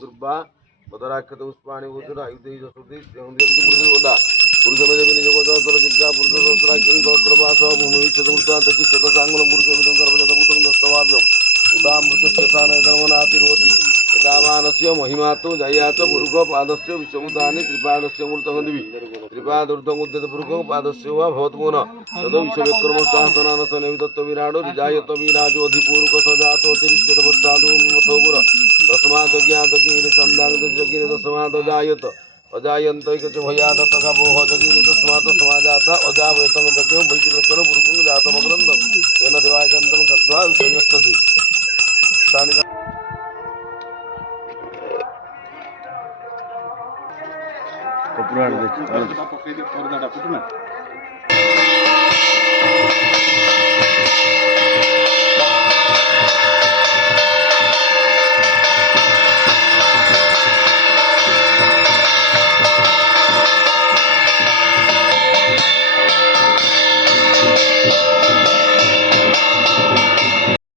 दुर्बा मदराक्षत पुष्पाणि भूषण आयुधे जसुदे श्रेयंदेवति पुरुषोदा पुरुषमेव निजगोचर चित्ता पुरुषोत्तराख्यं गोत्रवास भूमि चतुर्थां ततिष्ठत सांगुलं पुरुषमिदं सर्वजतभूतं दस्तवाभ्यम् उदामृतस्य स्थाने धर्मनातिरोति एतावानस्य महिमा तु जयाच पुरुषपादस्य विश्वभूतानि त्रिपादस्य मूर्तः दिवि त्रिपादूर्ध्वम् उद्यतपुरुषं पादस्य वा भवत्पुन ततो विश्वविक्रमशासनानसनेविदत्त विराडो निजायत विराजो अधिपूर्वकसजातो तिरिच्यतपश्चादो मथो पुर तस्मात् ज्ञातकीरिसन्दाङ्गजगिरि तस्मात् जायत अजायन्तैकच भयाद तगभोह जगिरि तस्मात् समाजाता अजावयतं जग्यं वैचित्रकण पुरुषं जातमग्रन्थं तेन देवायजन्तं सद्वा संयस्तति कपुराड़ देख